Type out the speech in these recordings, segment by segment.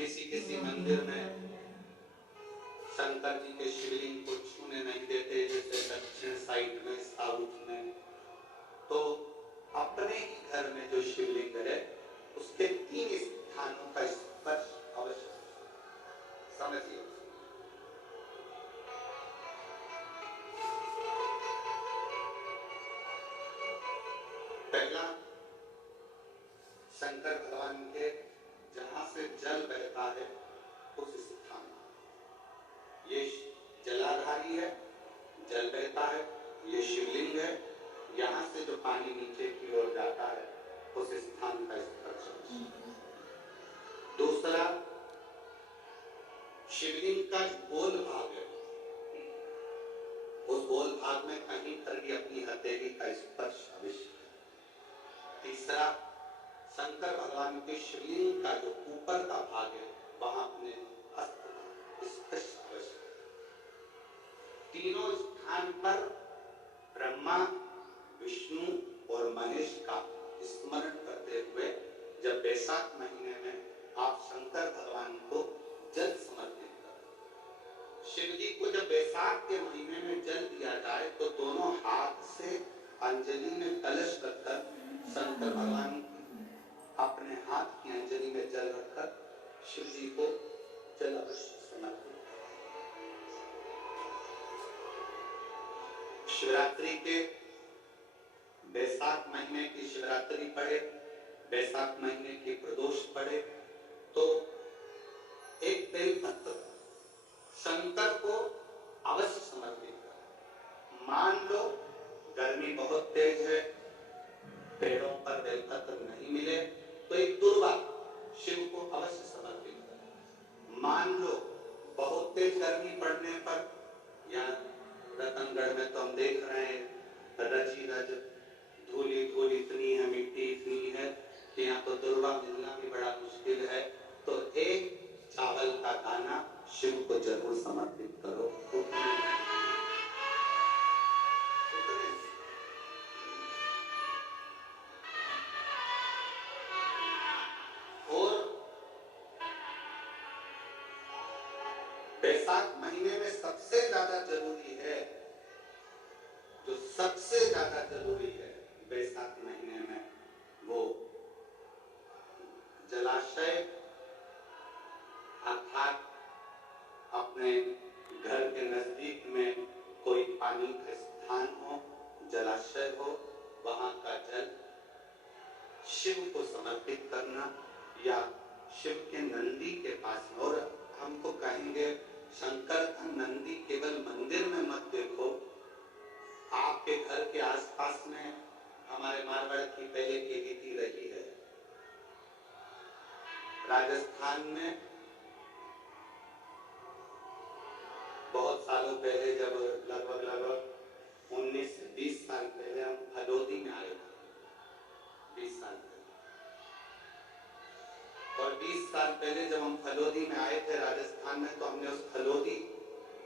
किसी किसी मंदिर में शंकर जी के शिवलिंग को छूने नहीं देते, जैसे दक्षिण साइड में साउथ में। तो अपने ही घर में जो शिवलिंग है उसके 3 स्थानों का स्पर्श अवश्य समझिए। पहला, शंकर भगवान के जहां से जल बहता है उस स्थान, ये जलाधारी है, जल बहता है, ये शिवलिंग है, यहां से जो पानी नीचे की ओर जाता है उस स्थान का स्पर्श। दूसरा, शिवलिंग का गोल भाग है, उस गोल भाग में कहीं पर भी अपनी हथेली का स्पर्श अवश्य। तीसरा, शंकर भगवान के शिवलिंग का जो ऊपर का भाग है वहां अपने हस्त का स्पर्श अवश्य। तीनों स्थान पर ब्रह्मा, विष्णु और महेश का स्मरण करते हुए जब बैसाख महीने में आप शंकर भगवान को जल समर्पित करें। शिव जी को जब बैसाख के महीने में जल दिया जाए तो दोनों हाथ से अंजलि में कलश रखकर शंकर भगवान अपने हाथ की अंजलि में जल रखकर शिव जी को जल अवश्य समर्पित करें। शिवरात्रि के बैसाख महीने की शिवरात्रि पड़े, बैसाख महीने की प्रदोष पड़े तो एक बेलपत्र शंकर को अवश्य समर्पित करें। मान लो गर्मी बहुत तेज है, पेड़ों पर बेलपत्र नहीं मिले तो एक दुर्वा शिव को अवश्य समर्पित करें। मान लो बहुत तेज गर्मी पड़ने पर, यहाँ रतनगढ़ में तो हम देख रहे हैं रजी रज धूली धूली इतनी है, मिट्टी इतनी है कि यहाँ तो दुर्वा मिलना भी बड़ा मुश्किल है, तो एक चावल का दाना शिव को जरूर समर्पित करो। और बैसाख महीने में सबसे ज्यादा जरूरी है, जो सबसे ज्यादा जरूरी है बैसाख महीने में, वो जलाशय अर्थात अपने घर के नजदीक में कोई पानी का स्थान हो, जलाशय हो, वहां का जल शिव को समर्पित करना या शिव के नंदी के पास। और हमको कहेंगे शंकर का नंदी केवल मंदिर में मत देखो, आपके घर के आसपास में हमारे मारवाड़ की पहले की रीति रही है। राजस्थान में बहुत सालों पहले, जब लगभग 19 से 20 साल पहले हम फलोदी में आए थे, 20 साल पहले, और 20 साल पहले जब हम फलोदी में आए थे राजस्थान में, तो हमने उस फलोदी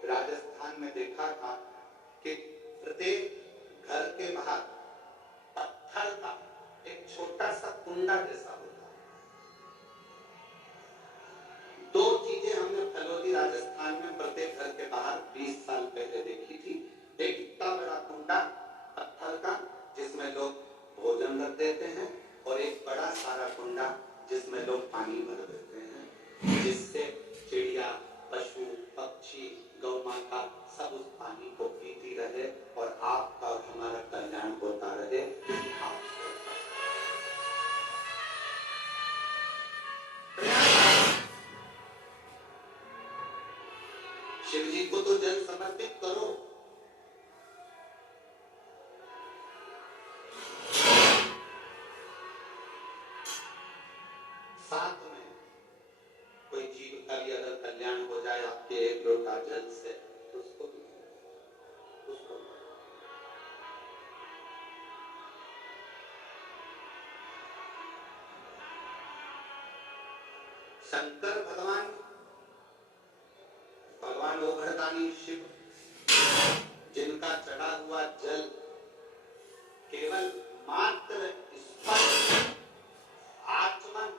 राजस्थान में देखा था कि प्रत्येक घर के बाहर पत्थर का एक छोटा सा कुंडा जैसा होता है। 2 चीजें हमने फलोदी राजस्थान में प्रत्येक घर के बाहर 20 साल पहले देखी थी। एक इतना बड़ा कुंडा पत्थर का जिसमें लोग भोजन रख देते हैं, और एक बड़ा सारा कुंडा जिसमें लोग पानी भर देते हैं, जिससे चिड़िया, पशु, पक्षी, गौ माता सब उस पानी को पीती रहे और आपका और हमारा कल्याण होता रहे। शिव जी को तो जल समर्पित करो। साथ में कोई जीव का भी अगर कल्याण हो जाए आपके एक लोटा जल से, तो उसको शंकर भगवान ओघड़दानी शिव, जिनका चढ़ा हुआ जल केवल मात्र स्पर्श, आचमन,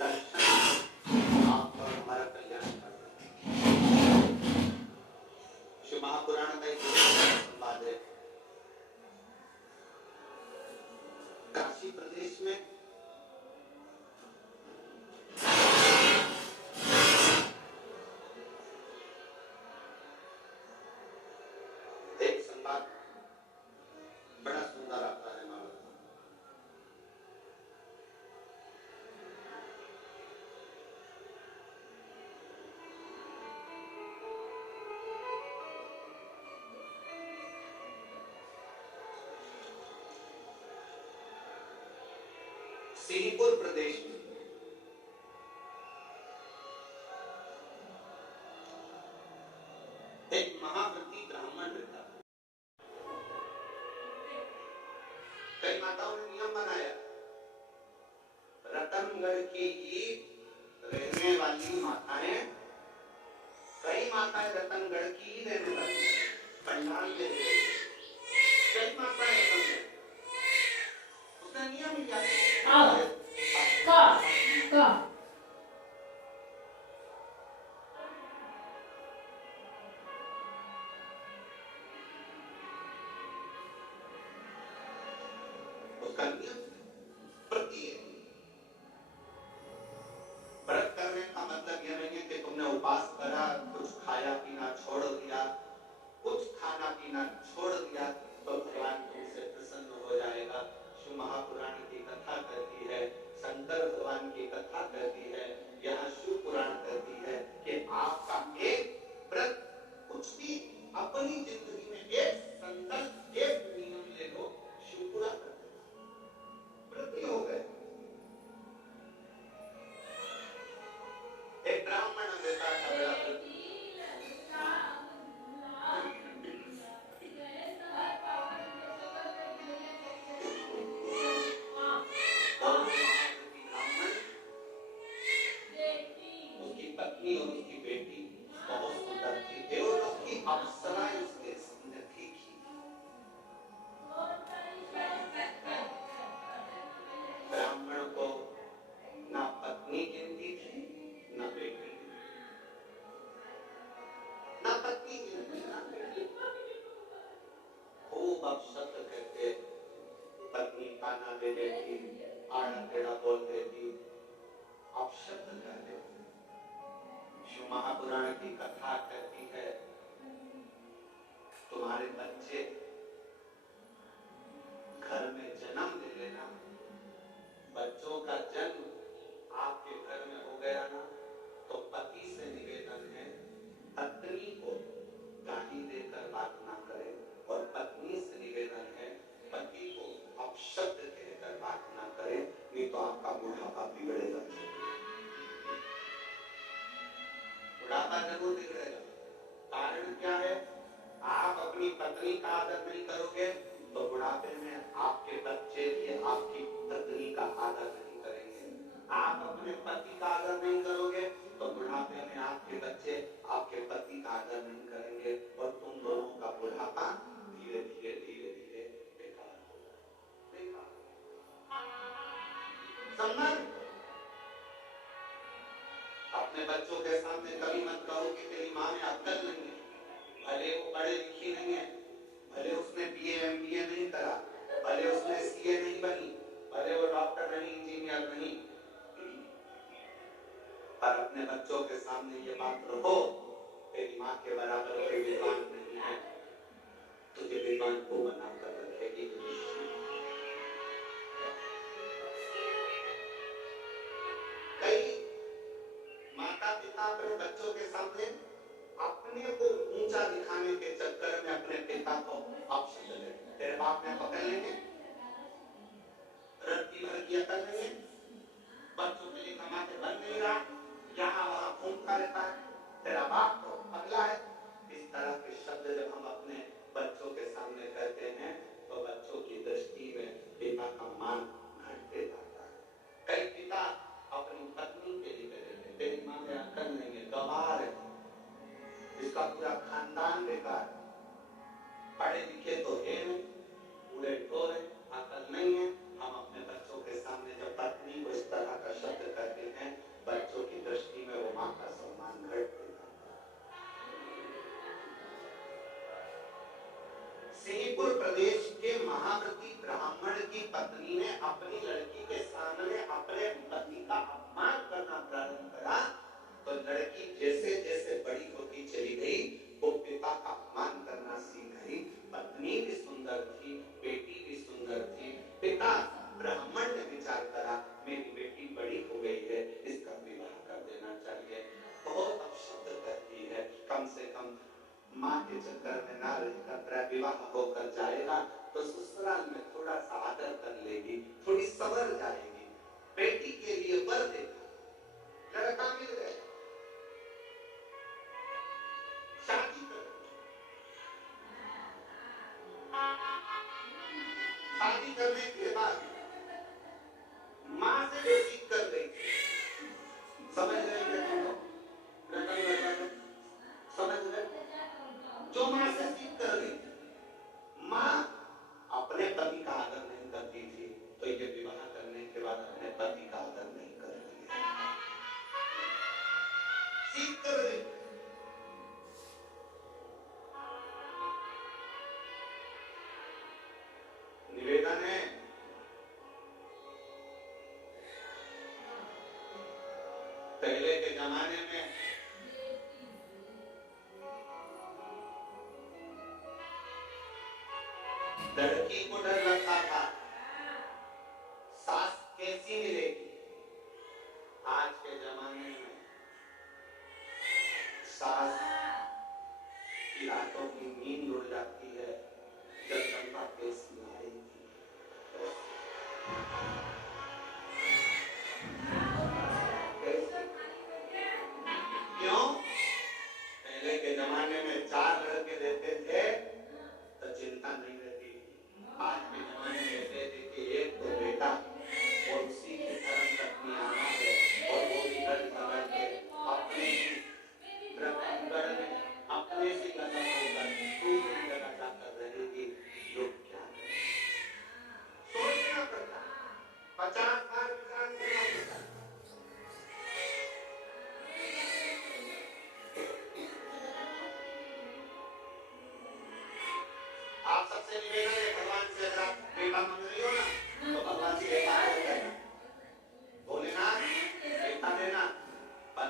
दर्शन काशी प्रदेश में एक संवाद बड़ा सुंदर आता है हमारा। सिंहपुर प्रदेश में एक महाव्रती ब्राह्मण रहता है। कई माताओं ने नियम बनाया, रतनगढ़ की ही रहने वाली माताएं, कई माताएं रतनगढ़ की ही रहने वाली पंडाल में कई माताएं रतनगढ़, उसने नियम किया व्रत करने का मतलब यह नहीं है कि तुमने उपास करा, कुछ खाया पीना छोड़ दिया, कुछ खाना पीना छोड़ दिया तो भगवान तुमसे प्रसन्न हो जाएगा। शिव महापुराण की कथा कहती है, शंकर भगवान की कथा कहती है, यहाँ शिव पुराण कहती है कि आपका एक व्रत, कुछ भी अपनी जिंदगी में एक संकल्प, एक नियम ले लो, शिव पूरा कर देगा, व्रत हो गए। एक ब्राह्मण देता था बड़ा उसकी पत्नी और उसकी बेटी बहुत सुंदर थी, देवलोक की अप्सराएं उसके सामने दिखी। ब्राह्मण को ना पत्नी गिनती थी ना बेटी, ना पत्नी गिनती ना बेटी। खूब अपशब्द कहते, पत्नी ताना दे देती, आड़ा टेढ़ा बोल देती, अपशब्द कहते। शिव महापुराण की कथा कहती है, तुम्हारे बच्चे घर में जन्म ले लेना, बच्चों का जन्म आपके घर में हो गया ना, तो पति से निवेदन है पत्नी को गाली देकर बात ना करें, और पत्नी से निवेदन है पति को अपशब्द कहकर बात ना करें, नहीं तो आपका बुढ़ापा बिगड़ेगा। बुढ़ापा जरूर बिगड़ेगा। कारण क्या है? आप अपनी पत्नी का आदर नहीं करोगे तो बुढ़ापे में आपके बच्चे भी आपकी पत्नी का आदर नहीं करेंगे। आप अपने पति का आदर नहीं करोगे तो बुढ़ापे में आपके बच्चे आपके पति का आदर नहीं करेंगे, और तुम दोनों का बुढ़ापा धीरे धीरे धीरे धीरे बेकार होगा। सम्मान अपने बच्चों के सामने कभी मत कहो कि तेरी माँ में अक्ल नहीं है, भले वो पढ़े लिखी नहीं है, भले उसने बीए एमबीए नहीं करा, भले उसने सीए नहीं बनी, भले वो डॉक्टर नहीं, इंजीनियर नहीं, पर अपने बच्चों के सामने ये बात रखो, तेरी माँ के बराबर कोई विद्वान नहीं है, तुझे विद्वान को बनाकर रखेगी। माता पिता अपने बच्चों के सामने अपने को ऊंचा दिखाने के चक्कर में अपने पिता को अपशब्द देते। तेरे बाप ने पकड़ लेंगे, रत्ती भर की अकल नहीं है, बच्चों के लिए कमा के बन नहीं रहा, यहाँ वहाँ घूमता रहता है, तेरा बाप तो अगला है। इस तरह के शब्द जब हम अपने बच्चों के सामने कहते हैं तो बच्चों की दृष्टि में पिता का मान घटते जाता है। कई पिता अपनी पत्नी के लिए कहते, तेरी माँ में अकल नहीं है, गवार है, इसका पूरा खानदान बेकार, पढ़े लिखे तो है नहीं, पूरे टोरे, अकल नहीं है। हम अपने बच्चों के सामने जब पत्नी को इस तरह का शब्द कहते हैं, बच्चों की दृष्टि में वो माँ का सम्मान घट जाता है। सिंहपुर प्रदेश के महाव्रती ब्राह्मण की पत्नी ने अपनी लड़की के सामने अपने पति का अपमान करना प्रारंभ करा तो लड़की जैसे जैसे बड़ी होती चली गई वो पिता का अपमान करना सीख गई। पत्नी भी सुंदर थी, बेटी भी सुंदर थी। पिता ब्राह्मण ने विचार करा मेरी बेटी बड़ी हो गई है, इसका विवाह कर देना चाहिए। बहुत अपशब्द करती है, कम से कम माँ के चक्कर में ना रहकर विवाह होकर जाएगा तो ससुराल में थोड़ा सा आदर कर लेगी, थोड़ी सवर जाएगी। बेटी के लिए वर देखा, लड़का मिल गया, शादी कर। शादी करने के बाद माँ से भी सीख कर गई, समझ गए समझ गए जो माँ से सीख कर गई। माँ अपने पति का आदर नहीं करती थी तो ये विवाह करने के बाद अपने पति का आदर नहीं कर रही है, सीख कर गई। निवेदन है पहले के जमाने में लड़की को डर लगता था सास कैसी मिलेगी। आज के जमाने में सास की रातों की नींद उड़ जाती है जब चंपा कैसी आएगी। क्यों? पहले के जमाने में 4 लड़के देते थे तो चिंता नहीं रहती। आज के जमाने में दे के एक तो बेटा और उसी की धर्म पत्नी आना है और वो भी घर समझ के अपने ब्रह्मगढ़ में अपने से गलत होकर दूसरी जगह जाकर रहेगी। लोग क्या करें? सोचना पड़ता, 50 बार विचार करना पड़ता। आप सबसे निवेदन है भगवान से अगर आप बेटा मांग रही हो ना तो भगवान से बेटा देना, भोलेनाथ बेटा देना, पर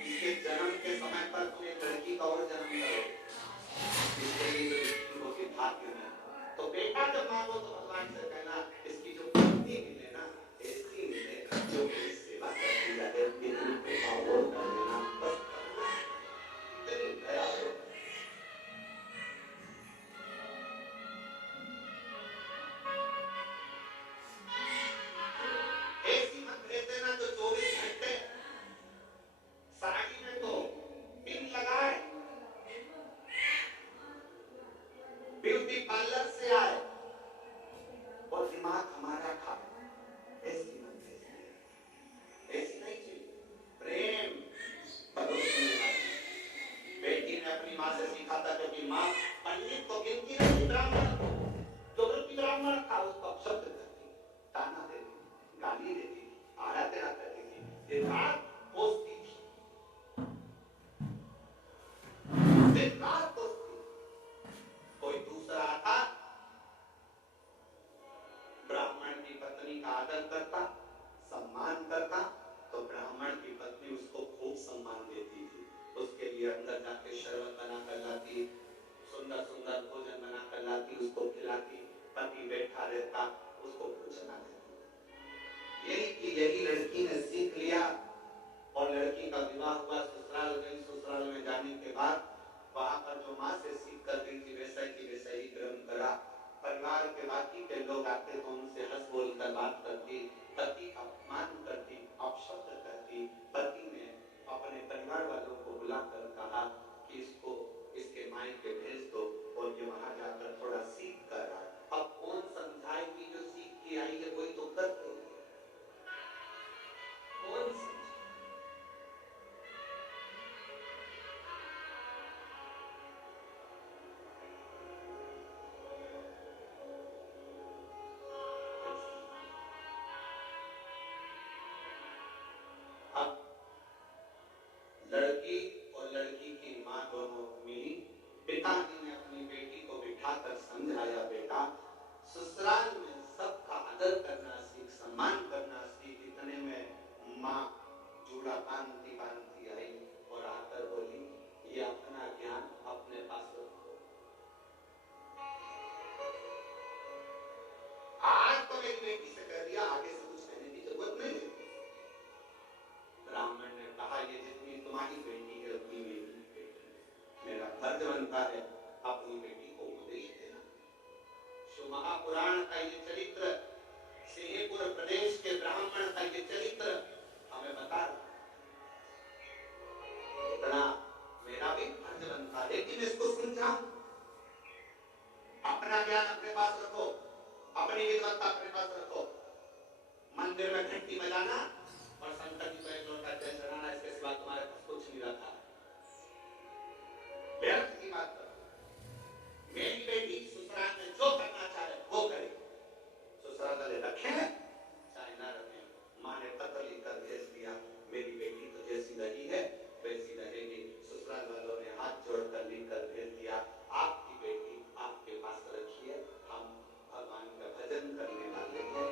इसके जन्म के समय पर तुम एक लड़की का और जन्म करो, इसके लिए तो के भाग्य में तो बेटा जब मांगो तो भगवान से कहना इसकी जो पत्नी मिले ना ऐसी मिले जो मेरी सेवा करती जाए, उनके दिल पे पावर कर देना, बस इतनी दया हो। ऐसी मत भेज देना जो 24 घंटे साड़ी में तो बिन लगाए ब्यूटी पार्लर से आए और दिमाग हमारा खाए। ऐसी मत भेजना, ऐसी नहीं चाहिए। प्रेम परोसने वाली बेटी ने अपनी माँ से सीखा था क्योंकि माँ पंडित को गिनती नहीं, ब्राह्मण को जो ब्राह्मण था उसको अपशब्द करती, ताना देती, गाली देती, आड़ा तेरा करती थी, दिन रात पोसती थी, दिन रात पोसती। कोई दूसरा आता ब्राह्मण की पत्नी का आदर करता, सम्मान करता तो ब्राह्मण की पत्नी उसको खूब सम्मान देती थी। उसके लिए अंदर जाके शरबत बना कर लाती, सुंदर सुंदर भोजन बना कर लाती, उसको खिलाती। पति बैठा रहता, उसको पूछना देती। यही लड़की ने सीख लिया और लड़की का विवाह हुआ, ससुराल गई। ससुराल में जाने के बाद वहां पर जो माँ से सीख कर गई थी वैसा ही क्रम करा। परिवार के बाकी के लोग आते तो उनसे हंस बोल कर बात करती, पति का अपमान करती, अपशब्द करती। पति ने अपने परिवार वालों को बुलाकर कहा कि इसको इसके मायके भेज दो और ये वहां जाकर थोड़ा सीख कर आए। अब कौन समझाएगी, जो सीख के आई है वही तो कर रही है, कौन समझाए? लड़की और लड़की की माँ दोनों मिली। पिताजी ने अपनी बेटी को बिठाकर समझाया, बेटा ससुराल में सबका आदर करना बेटी से कह दिया, आगे से कुछ कहने की जरूरत नहीं है। ब्राह्मण ने कहा, ये जितनी तुम्हारी बेटी है उतनी मेरी बेटी, मेरा फर्ज बनता है अपनी बेटी को उपदेश देना। शिव महापुराण का ये चरित्र, सिंहपुर प्रदेश के ब्राह्मण का ये चरित्र हमें बता रहा, इतना मेरा भी फर्ज बनता है कि मैं इसको समझाऊं। अपना ज्ञान अपने पास रखो, अपनी विद्वत्ता अपने पास रखो। मंदिर में घंटी बजाना और शंकर जी को एक लोटा जल चढ़ाना, इसके सिवा तुम्हारे पास कुछ नहीं रखा। व्यर्थ की बात करो। मेरी बेटी ससुराल में जो करना चाहे वो करे, ससुराल वाले रखे चाहे ना रखे। माँ ने पत्र लिखकर भेज दिया, मेरी बेटी तो जैसी रही है वैसी रहेगी। ससुराल वालों ने हाथ जोड़कर लिखकर भेज दिया, आपकी बेटी आपके पास रखिए, हम भगवान का भजन करने वाले हैं।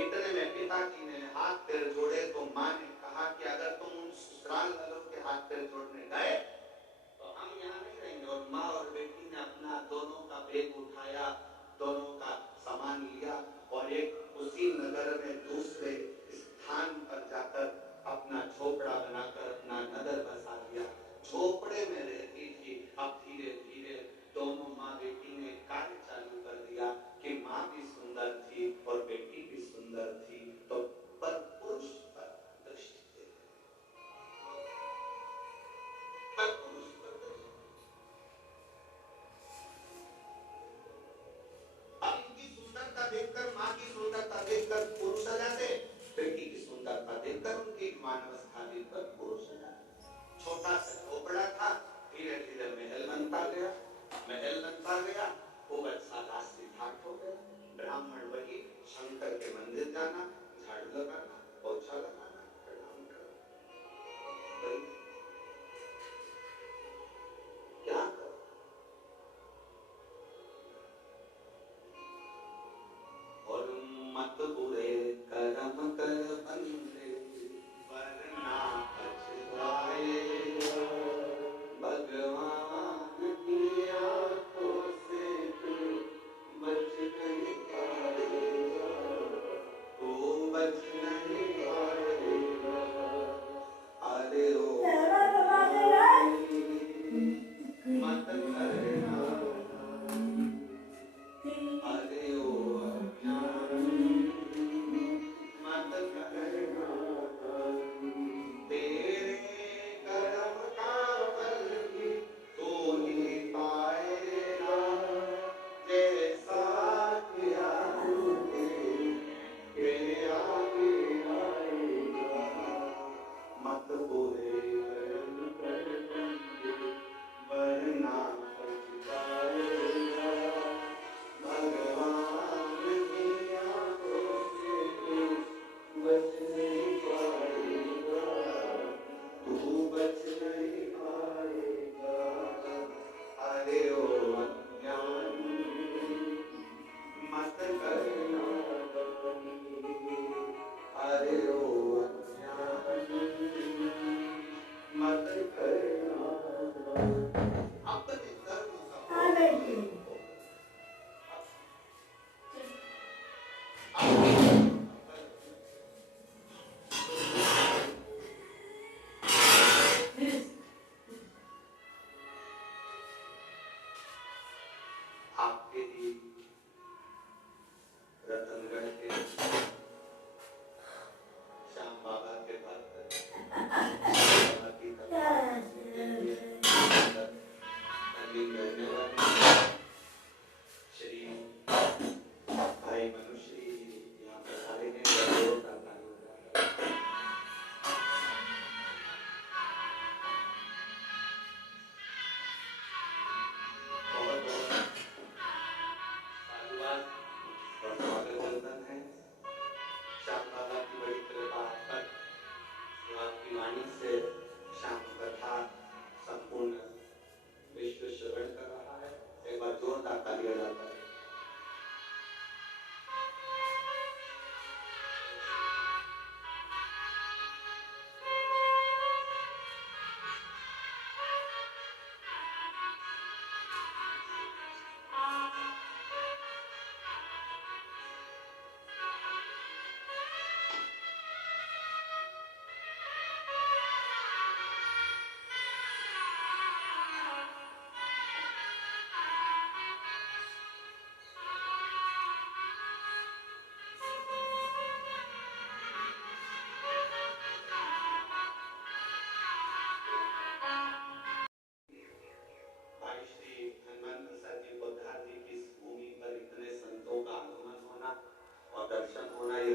इतने में पिताजी ने हाथ पैर जोड़े तो माँ ने कहा कि अगर तुम उन ससुराल वालों के हाथ पैर जोड़ने गए तो हम यहाँ नहीं रहेंगे। और माँ और बेटी ने अपना दोनों का बैग उठाया, दोनों का सामान लिया और एक उसी नगर में दूसरे स्थान पर जाकर अपना झोपड़ा बनाकर अपना नगर बसा दिया। झोपड़े में रहती थी। अब धीरे धीरे दोनों माँ बेटी ने कार्य चालू कर दिया कि माँ भी सुंदर थी और बेटी भी सुंदर थी, तो पर पुरुष पर दृष्टि दे, पर पुरुष पर दृष्टि। अब इनकी सुंदरता देखकर, माँ की सुंदरता देखकर पुरुष आ जाते, बेटी की सुंदरता देखकर उनकी मानवस्था देखकर पुरुष आ जाते। छोटा सा झोपड़ा था, धीरे धीरे महल बनता गया, महल बनता गया, वो बच्चा रास्ते घाट हो गया। ब्राह्मण वही शंकर के मंदिर जाना, झाड़ू लगाना, पोछा लगाना, प्रणाम करना, क्या करो। और मत बुरे कर्म कर बंदे, वरना पछताए भगवान की आंखों से तू बच नहीं पाएगा, तू बच नहीं पाएगा। अरे ओ मत करना, अरे ओ अज्ञानी मत करना, तेरे कर्म का फल भी तू ही पाएगा, जैसा किया तूने तेरा भी आएगा। मत बुरे कर्म कर बंदे, वरना पछताएगा, भगवान की आंखों से तू बच नहीं पाएगा, तू बच नहीं पाएगा। अरे ओ अज्ञानी मत करना बंदी, अरे ओ अज्ञानी मत करना बंदी। अपने धर्म का आपके लिए रतनगढ़ के श्याम बाबा के भक्त बाबा की कथा रहने वाले श्री भाई मनुश्री यहाँ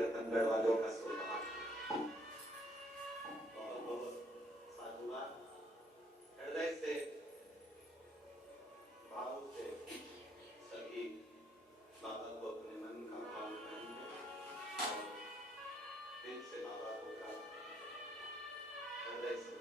रतनगढ़ वालों का सौभाग्य। बहुत बहुत साधुवाद, हृदय से भाव से सभी बाबा को अपने मन का भाव करेंगे और दिल से बाबा को प्राप्त हृदय से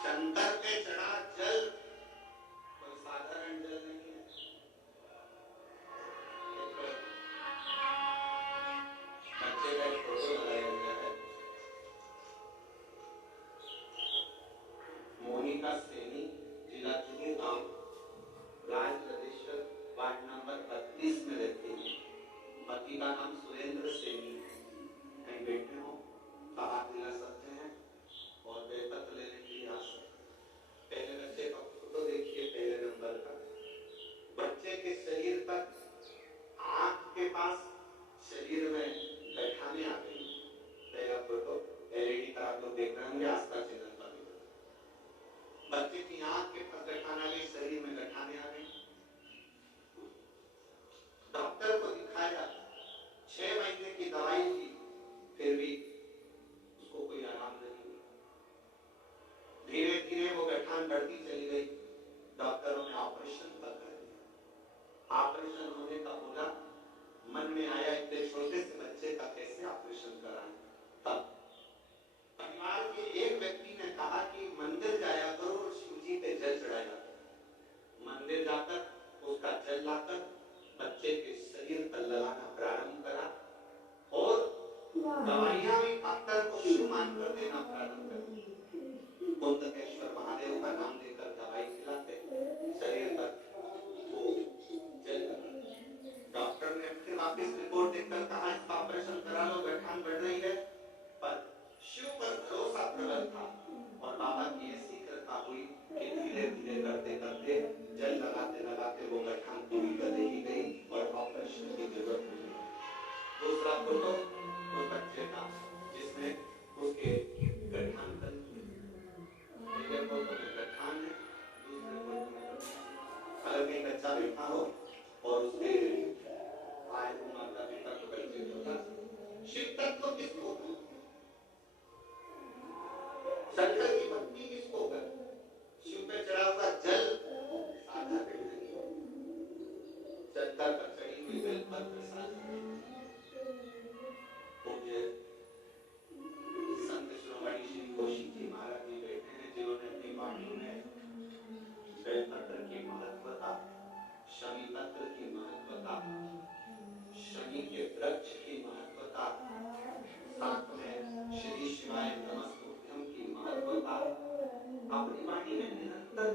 शंकर पे चढ़ा जल कोई साधारण जल नहीं है। बच्चे का एक फोटो लगाया गया है। मोनिका सैनी, जिला चुरू गांव, राजराजेश्वर, वार्ड नंबर 32 में रहती है। पति का नाम सुरेंद्र सैनी है। कहीं बैठे हो तो हाथ मिला सकते हैं और बेपत लेने के लिए आ सकते हैं। पहले बच्चे का फोटो देखिए, पहले नंबर का। बच्चे के शरीर तक, आंख के पास, शरीर में गठाने आ गई। पहला फोटो एलईडी का आप लोग देख रहे होंगे, आस्था चैनल पर। बच्चे की आंख के पास गठाने आ गई, शरीर में गठाने आ गई। डॉक्टर को दिखाया, 6 महीने की दवाई दी, फिर भी उसको कोई आराम नहीं हुआ। धीरे धीरे वो गठान बढ़ती चली गई। डॉक्टरों ने ऑपरेशन कर दिया। ऑपरेशन होने का बोला, मन में आया इतने छोटे से बच्चे का कैसे ऑपरेशन कराएं। तब परिवार के एक व्यक्ति ने कहा कि मंदिर जाया करो और शिव जी पे जल चढ़ाया करो। मंदिर जाकर उसका जल लाकर बच्चे के शरीर पर लगाना प्रारंभ करा और दवाइयां भी डॉक्टर को शिव मानकर देना प्रारंभ कर। कुंदकेश्वर महादेव का नाम लेकर दवाई खिलाते, शरीर तक वो जल। डॉक्टर ने फिर वापस रिपोर्ट देखकर कहा इसका ऑपरेशन करा लो, गठान बढ़ रही है। पर शिव पर भरोसा प्रबल था और बाबा की ऐसी कृपा हुई कि धीरे धीरे करते करते जल लगाते लगाते वो गठान पूरी गई और ऑपरेशन की जरूरत नहीं। दूसरा फोटो उस बच्चे का जिसमें उसके गठान कर पहले फोटो में गठान है, दूसरे फोटो में अगर कहीं बच्चा बैठा हो और उसके आए को माता पिता को बच्चे होता। शिव तत्व किसको कर? शंकर की भक्ति किसको कर? शिव पे चढ़ा हुआ जल साधारण नहीं, शंकर पर चढ़ी हुई बेलपत्र साधारण। पूज्य संत अपनी वाणी में निरंतर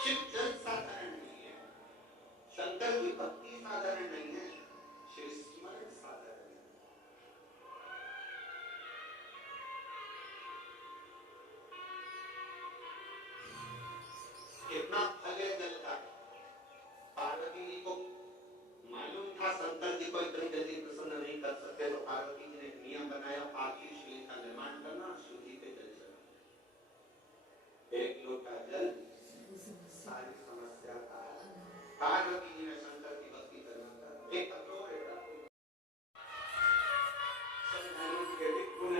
शिव जन साधारण नहीं है, शंकर की भक्ति साधारण नहीं है, शिव स्मरण साधारण है। कितना फल है जल का। पार्वती जी को मालूम था शंकर जी को इतनी जल्दी प्रसन्न नहीं कर सकते, तो पार्वती जी ने एक नियम बनाया, आखिरी शिवलिंग का निर्माण करना, शिव जी पे जल चढ़ाना। एक लोटा जल सारी समस्या का हल। पार्वती जी ने शंकर की भक्ति करना था। एक कठोर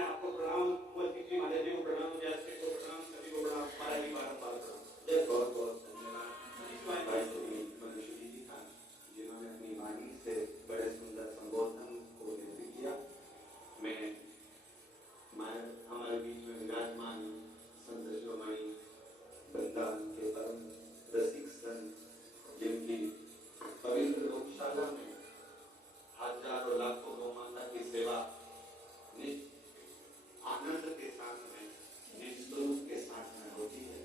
आपको प्रणाम, कुलदीप जी महाराज जी को प्रणाम, जैसे को प्रणाम, सभी को प्रणाम, महाराज जी बारंबार प्रणाम। जय बहुत बहुत धन्यवाद मनुष्य जी का, जिन्होंने अपनी वाणी से बड़े सुंदर संबोधन को व्यक्त किया। मैं हमारे बीच में विराजमान संत शिरोमणि वृंदावन के परम रसिक संत, जिनकी पवित्र गौशाला में हजारों लाखों गौ माता की सेवा आनंद के साथ में, निष्ठुर के साथ में होती है,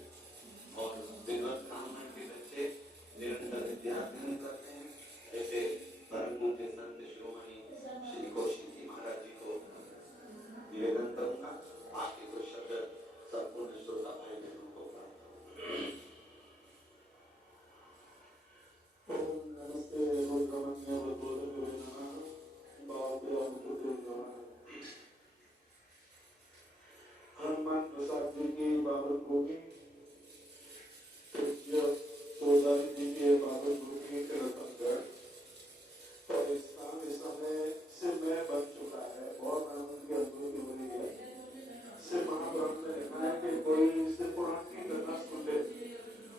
और विद्वत ब्राह्मण के बच्चे निरंतर विद्याध्ययन करते हैं। ऐसे परम पूज्य संत शिरोमणि श्री कौशिक जी महाराज जी को निवेदन करूंगा, आपके कुछ शब्द संपूर्ण श्रोता भाई बहनों को हनुमान प्रसाद जी की बाबर भूमि, सोदारी जी के बाबर भूमि के रतनगढ़, और इस समय से मैं बन चुका है। बहुत आनंद की अनुभूति हो रही है। से महाप्रभु ने लिखा है कि कोई इससे पुराण की कथा सुन ले,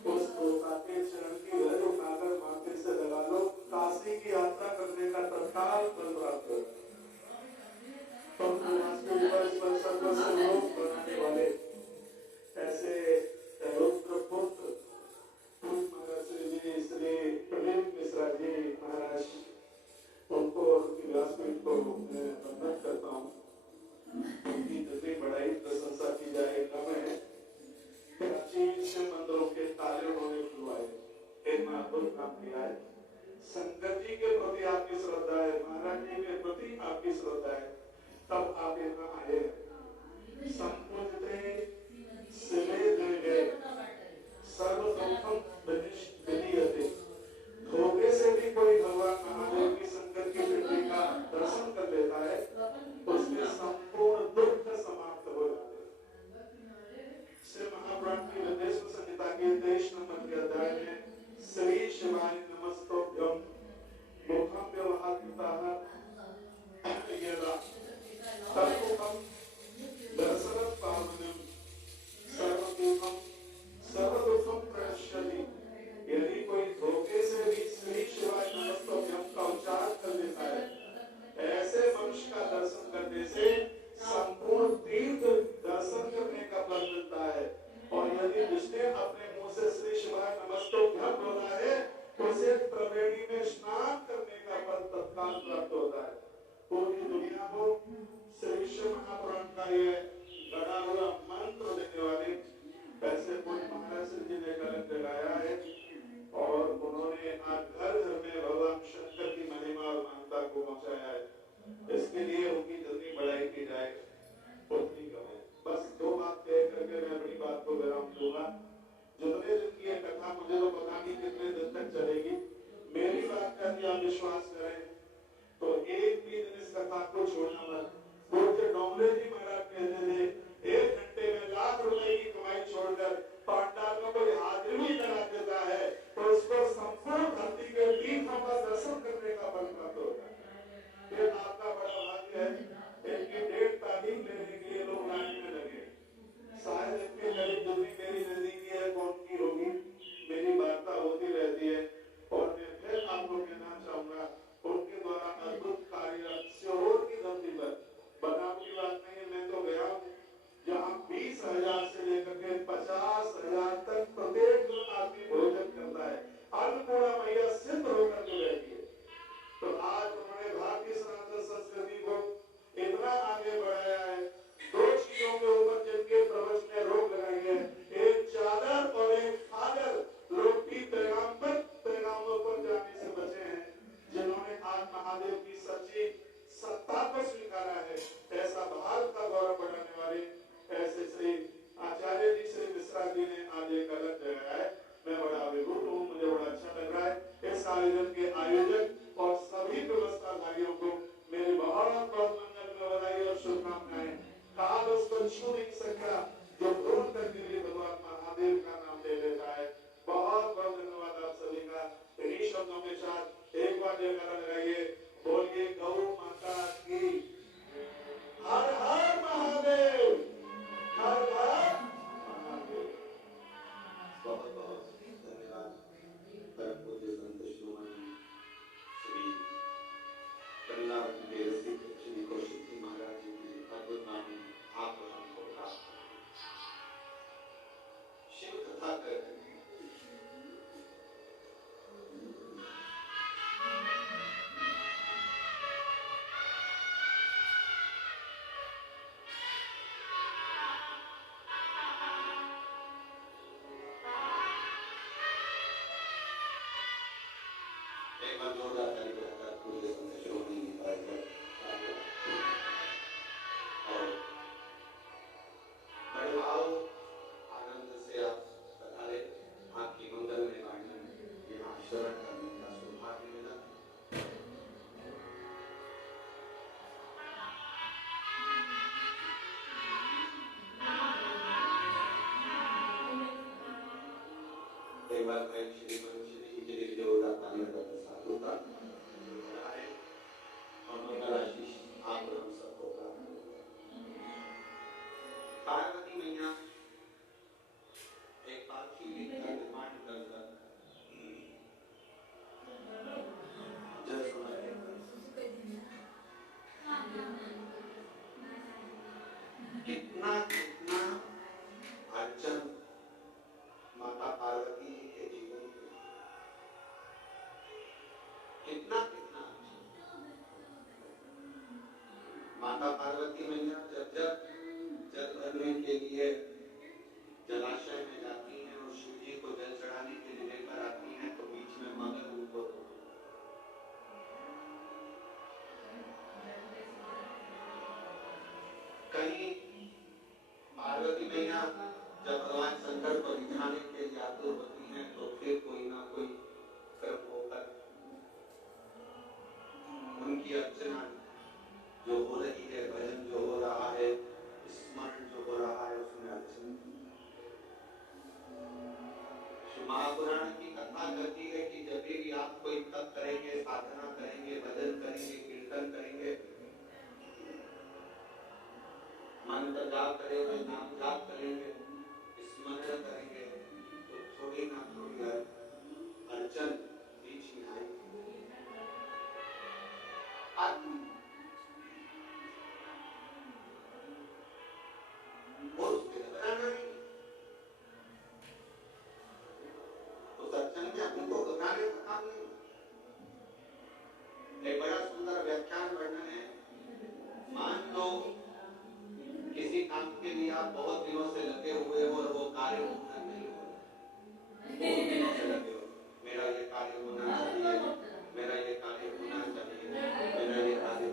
उस देवता के चरण की रज उठाकर माथे से लगा लो, काशी की यात्रा करने का तत्काल फल प्राप्त हो। बनाने वाले ऐसे श्री प्रवीण मिश्रा जी महाराज, उनको व्यासपीठ को मैं वंदन करता हूँ। उनकी जितनी बड़ाई प्रशंसा की जाए कम है। प्राचीन शिव मंदिरों के ताले उन्होंने खुलवाए, एक अद्भुत काम किया है। शंकर जी के प्रति आपकी श्रद्धा है, महाराज जी के प्रति आपकी श्रद्धा है, तब आप यहाँ आए। संपूजते शिवे देवे सर्वसंपम विनियते। धोखे से भी कोई भगवान महादेव की शंकर की पिंडी का दर्शन कर लेता है, उसके संपूर्ण दुख समाप्त हो जाते हैं। श्री महापुराण की विदेश संहिता के 23 नंबर के अध्याय में श्री शिवाय नमस्तोभ्यम मुखम व्यवहारिता दर्शनम पावनम सर्वदुखम सर्वदुखम प्रणश्यति। यदि कोई धोखे से भी श्री शिवाय नमस्तोभ्यम का उच्चारण कर लेता है, ऐसे मनुष्य का दर्शन करने से संपूर्ण तीर्थ दर्शन करने का फल मिलता है। और यदि जिसने अपने मुंह से श्री शिवाय नमस्तोभ्यम बोला है, उसे त्रिवेणी में स्नान करने का फल तत्काल प्राप्त होता है। पूरी दुनिया को श्री शिव महापुराण का ये गड़ा हुआ मंत्र देने वाले पैसे पूरी महाराज जी ने कलम लगाया है, और उन्होंने आज घर घर में भगवान शंकर की महिमा और मानता को पहुंचाया है। इसके लिए उनकी जितनी बढ़ाई की जाए उतनी कम है। बस दो बात कह करके मैं बड़ी बात को विराम दूंगा। जितने दिन की कथा मुझे तो पता नहीं कितने दिन तक चलेगी। मेरी बात का आप विश्वास करें तो एक भी दिन इस कथा को छोड़ना मत। पूज्य डोंगरे जी महाराज कहते थे, 1 घंटे में लाख रुपए की कमाई छोड़कर पांडाल में कोई हाजिरी लगा देता है, तो उसको संपूर्ण धरती के आयोजन के आयोजक और सभी व्यवस्थाधारियों को मेरे बहुत बहुत मंगल में बधाई और शुभकामनाएं। कहा दोस्तों छू नहीं सकता जो ग्रहण करने के लिए भगवान महादेव का नाम ले लेता है। बहुत बहुत धन्यवाद आप सभी का। इन्हीं शब्दों के साथ एक बार जयकारा लगाइए, बोलिए गौ माता की हर हर महादेव, हर हर महादेव। बहुत बहुत धन्यवाद परम पूज्य संत शिरोमणि श्री कमलावती के रसिक श्री कौशिक जी महाराज जी की अद्भुत वाणी आप हमको प्राप्त शिव कथा कर एक बार जोरदार ताली बजाकर पूज्य संत शिरोमणि महाराज और बड़े भाव आनंद से आप पधारे। आपकी मंगलमय वाणी यहाँ श्रवण करने का सौभाग्य मिला। एक बार मैं श्री मनुष्य जी के जोरदार ताली बजाकर साधु का पधारे और मंगल आशीष आप और हम सबको प्राप्त हो। पार्वती मैया एक पालकी का निर्माण कर जल समर्पित कितना कितना अर्चन माता पार्वती जी के जीवन में, कितना कितना माता पार्वती मैया जब जब जल भरने के लिए जलाशय में जाती हैं और शिव जी को जल चढ़ाने के लिए लेकर आती हैं तो बीच में मगर उनको कहीं पार्वती मैया जब भगवान शंकर को रिझाने के लिए आतुर होती हैं तो फिर कोई ना कोई कर्म होकर उनकी अर्चना जो हो रही है, भजन जो हो रहा है, स्मरण जो हो रहा है उसमें अर्चना। महापुराण की कथा कहती है कि जब भी आप कोई तप करेंगे, साधना करेंगे, भजन करेंगे, कीर्तन करेंगे, मंत्र जाप करेंगे, नाम जाप करेंगे, स्मरण करेंगे तो थोड़ी ना थोड़ी अर्चन बीच में आएगी। एक बड़ा सुंदर व्याख्यान वर्णन है। मान लो किसी काम के लिए आप बहुत दिनों से लगे हुए हो और वो कार्य पूर्ण नहीं हो रहा, बहुत दिनों से लगे हो, मेरा ये कार्य होना चाहिए, मेरा ये कार्य होना चाहिए, मेरा ये कार्य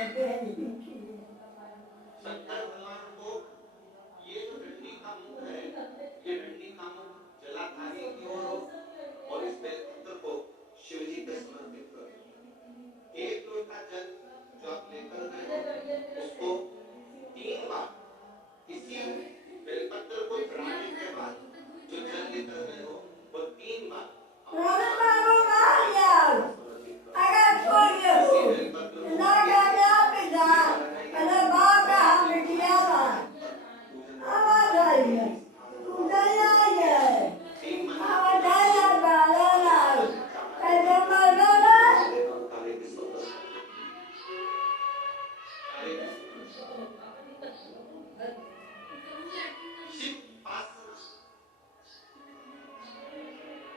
शंकर भगवान को ये जो डंडी का मुख है, ये डंडी का मुख जलाधारी की ओर हो और इस बेलपत्र को शिव जी पे समर्पित करो। एक लोटा जल जो आप लेकर गए हो उसको 3 बार इसी बेलपत्र को चढ़ाने के बाद जो जल लेकर गए हो वो 3 बार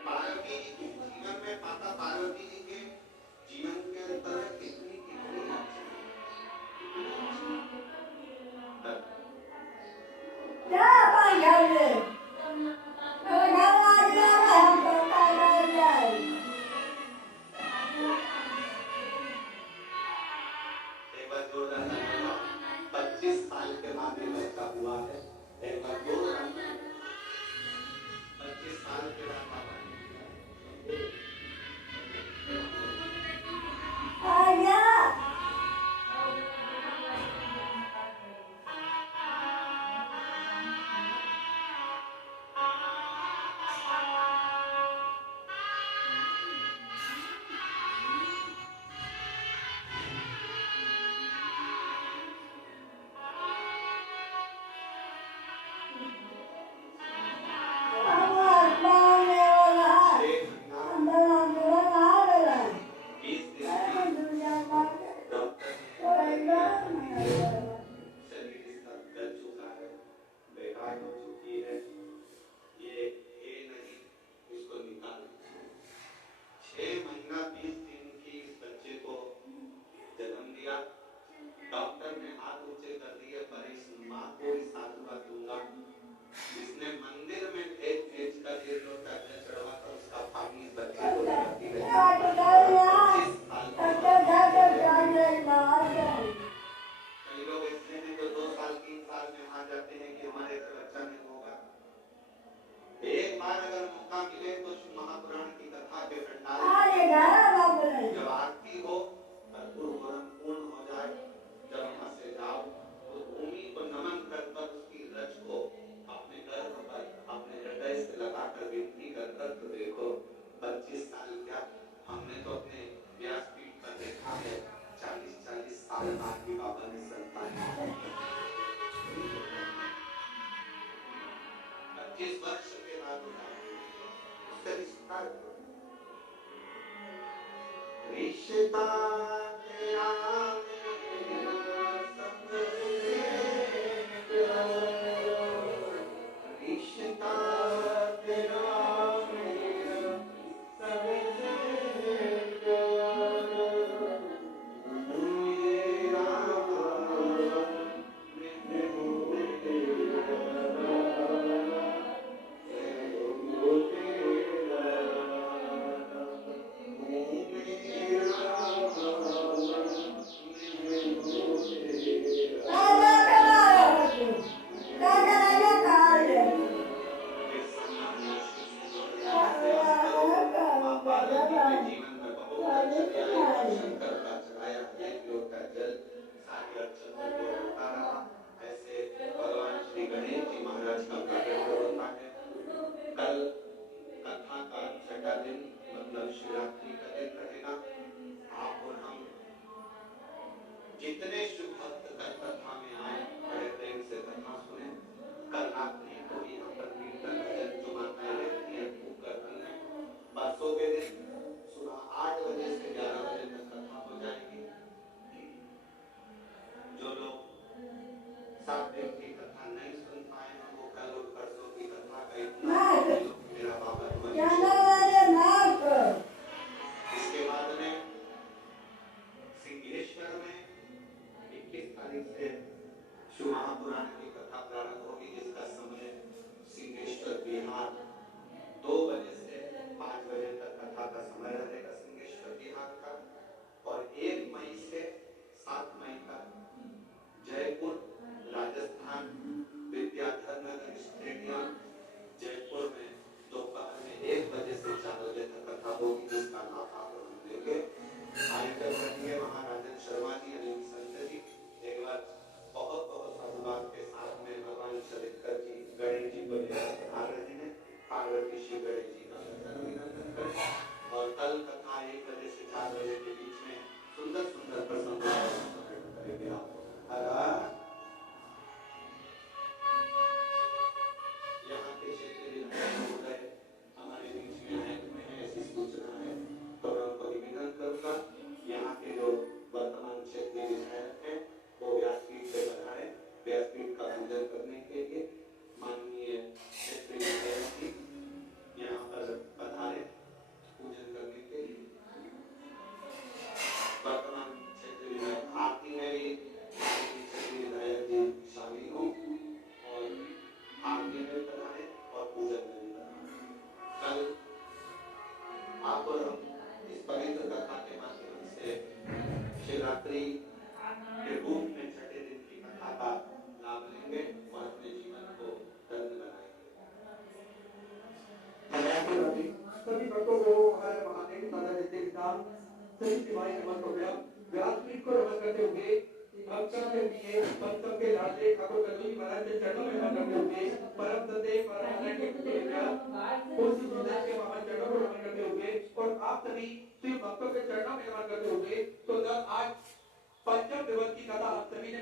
पार्वती जी के जीवन में माता पार्वती जी के जीवन के अंतर में कितनी एक बार जोरदार 25 साल के बाद ये लड़का हुआ है। एक बार जोरदार 25 साल के बाद बाबा डॉक्टर ने हाथ ऊंचे कर दिए पर इस माँ को इस आशीर्वाद दूंगा जिसने मंदिर में भेज भेज कर ये लोटा जल चढ़वा कर उसका पानी इस बच्चे को देती है। 25 साल कई लोग ऐसे हैं जो 2 साल 3 साल में आ जाते हैं कि हमारे से बच्चा नहीं होगा। एक बार अगर मौका मिले तो महापुराण की कथा के भंडारे जब आरती हो पूर्ण हो जाए, जब वहां से जाओ तो भूमि को नमन कर उसकी रज को अपने गर्भ पर अपने हृदय से लगाकर विनती कर तो देखो 25 साल क्या, हमने तो अपने व्यासपीठ पर देखा है 40-40 साल बाद भी बाबा ने संतान 25 वर्ष के बाद उसका रिश्ता जितने शुभ भक्त कथा में आए बड़े प्रेम से कथा सुने। कल रात्रि को यहाँ पर कीर्तन भजन जो माताएं रहती हैं खूब करती हैं। परसों के दिन सुबह 8 बजे से 11 बजे तक कथा हो जाएगी। जो लोग 7 दिन की कथा नहीं सुन पाए हैं वो कल और परसों की कथा का मेरा बाबा इसके बाद में सिंहेश्वर में 21 तारीख से शिव महापुराण की कथा प्रारंभ होगी, जिसका समय सिंहेश्वर बिहार 2 बजे से 5 बजे तक कथा का समय रहेगा सिंहेश्वर बिहार का। और 1 मई से 7 मई सही सेवाएं नमन हो गया। व्यासपीठ को नमन करते हुए हम सब के लिए पंचम के लाडले ठाकुर कल्लूरी महाराज के चरणों में नमन करते हुए परम तत्व परमानंद के कोसी प्रदेश के पावन चरणों को नमन करते हुए और आप सभी शिव भक्तों के चरणों में नमन करते हुए तो आज पंचम दिवस की कथा आप सभी ने